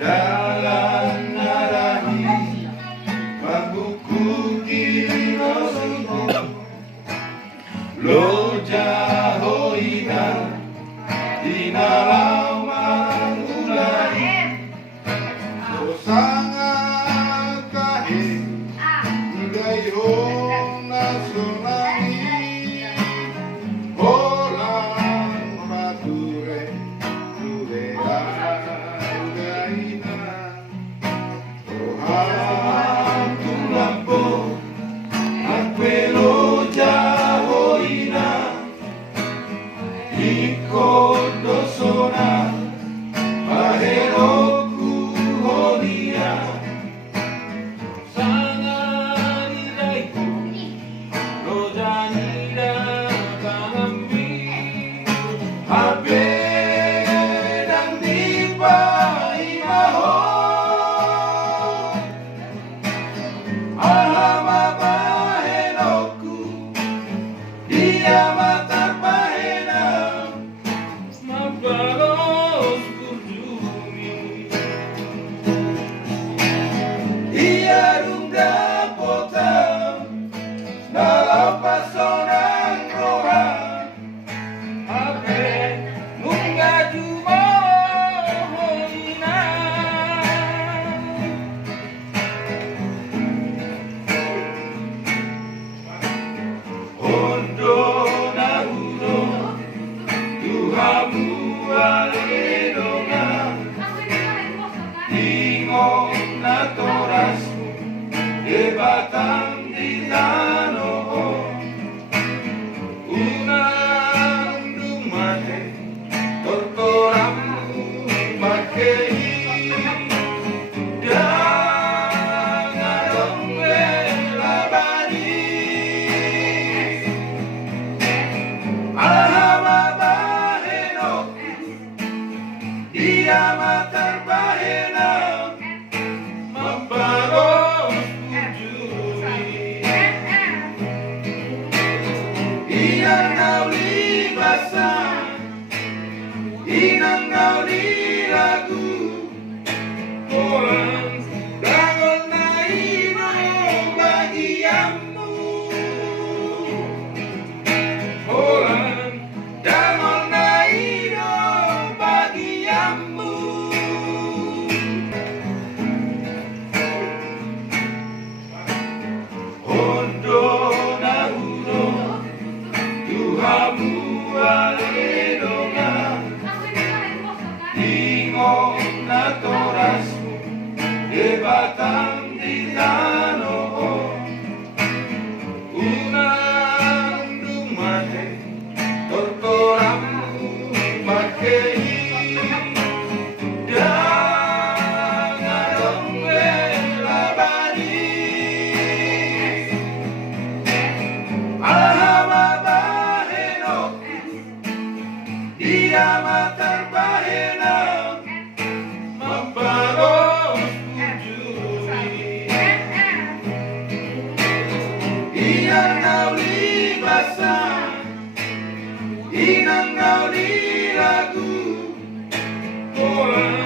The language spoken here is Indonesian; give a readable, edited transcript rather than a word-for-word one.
dalam narahi mabuku kirosiko loja hoina dinalau mangulai sangat kahit gayong nasunami orang mature tuwera gaina Tuhan tulambo akwelo jahoina ikut dosona baheroku honia Batang di Tanoh unang dumate tortoramu makei jangan dong labani alhama bahenok dia matar bahenok membawa inang nauli lagu orang dangon naino bagianmu orang dangon naino bagianmu ondo nahuno tuhamu aledonga na torasmu de batang di Tanoh unang dumate tortoramu makei jangan dong labani alhama bahenok dia matar bahenok membaros bujuri inang nauli basah inang nauli lagu orang